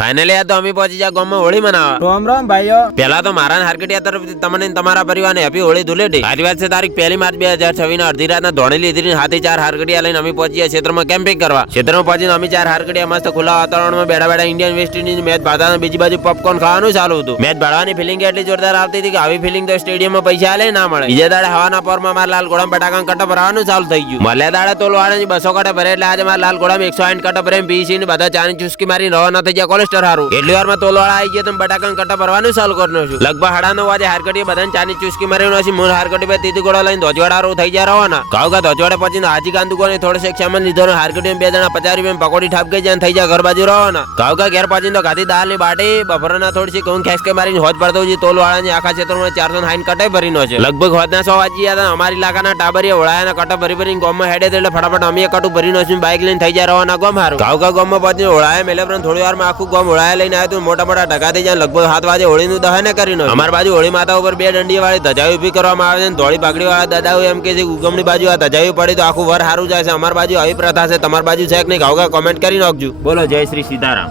Finally આ તો અમે પહોંચી જા ગામમાં હોળી મનાવા. રામ રામ ભાઈઓ. પેલા તો મારા હારકટિયા તરફથી તમને તમારા પરિવારને હેપી હોળી ધૂળેટી. સારી વાત છે. તારીખ 1 માર્ચ 2026 ના અડધી રાતના ધોણી લીધી હાથી 4 હારકટિયા લઈને અમે પહોંચ્યા ક્ષેત્રમાં કેમ્પિંગ કરવા. ક્ષેત્રમાં પહોંચીને અમે 4 હારકટિયા મસ્ત ખુલ્લા વાતાવરણમાં બેઠા બેઠા ઇન્ડિયન વેસ્ટ ઇન્ડિઝ મેચ ભાતા બીજી બાજુ પોપકોર્ન ખાવાનું ચાલુ હતું. મેચ ભાડવાની ફિલિંગ એટલી જોરદાર આવતી હતી કે આવી ફિલિંગ તો સ્ટેડિયમમાં પૈસા આલે ના મળે. બીજા દાડે હવાના પોરમાં મારા લાલ ઘોડા બટાકા કટ્ટા ભરવાનું ચાલુ થઈ ગયું. મળ્યા દાડે તો લોહાણાની 200 કટ્ટા ભરે એટલે આજે મારા લાલ ઘોડામાં 160 કટ્ટા ભરે પીસી ને બધા ચાની ચુસ્કી મારી રવાના થઈ ગયા કોલેસ્ટર હારું. એટલી વારમાં તોલવાળા આવી ગયા તમે બટાકા કટ્ટા ભરવાનું ચાલુ કરનો છું. લગભગ 9:30 વાગે હારકટી બધાને ચાની ચુસ્કી મારીનો છે. મૂળ હારકટી પર તીધી ઘોડા લઈને ધોજવાડા થઈ ગયા રવાના. કાવકા ધોજવાડે પહોંચીને હાજી કાંદુ કોને થોડો શેક સામાન લીધો. હારકટી 2 જણા 50 રૂપિયા પકોડી ઠાપ ગઈ જાય થઈ જાય ઘર બાજુ રવાના. કાવકા ઘેર પહોંચીને તો ગાધી દાળ ની બાટી બપોરના થોડી ઘઉં ખેંચ કે મારીને હોજ પડતો છે. તોલવાળાની આખા ક્ષેત્રમાં 460 કટ્ટા ભરીનો છે. લગભગ હોજના 100 વાગ્યા હતા. અમારી ઇલાકાના ટાબરિયા વળાયાના કટ્ટા ભરી ગામમાં હેડે એટલે ફટાફટ અમે કટું ભરીનો છે. બાઇક લઈને થઈ જાય રવાના ગામ હારું. કાવકા ગામમાં પહોંચીને વળાયા મેલે પણ થોડી વારમાં આખું ગામ વળાયા લઈને આવ્યું. મોટા મોટા ઢગા થઈ જાય. લગભગ 7 વાગે હોળીનું દહન કરીને અમારી બાજુ હોળી માતા ઉપર 2 દંડી વાળી ધજાવી ઉભી કરવામાં આવે છે. ધોળી પાઘડી વાળા દાદાઓ એમ કે છે ઉગમની બાજુ આ ધજાવી પડી તો આખું વર સારું જાય છે. અમારી બાજુ આવી પ્રથા છે. તમારી બાજુ છે કે નહીં કાવકા કોમેન્ટ કરી નાખજો. બોલો જય શ્રી સીતારામ.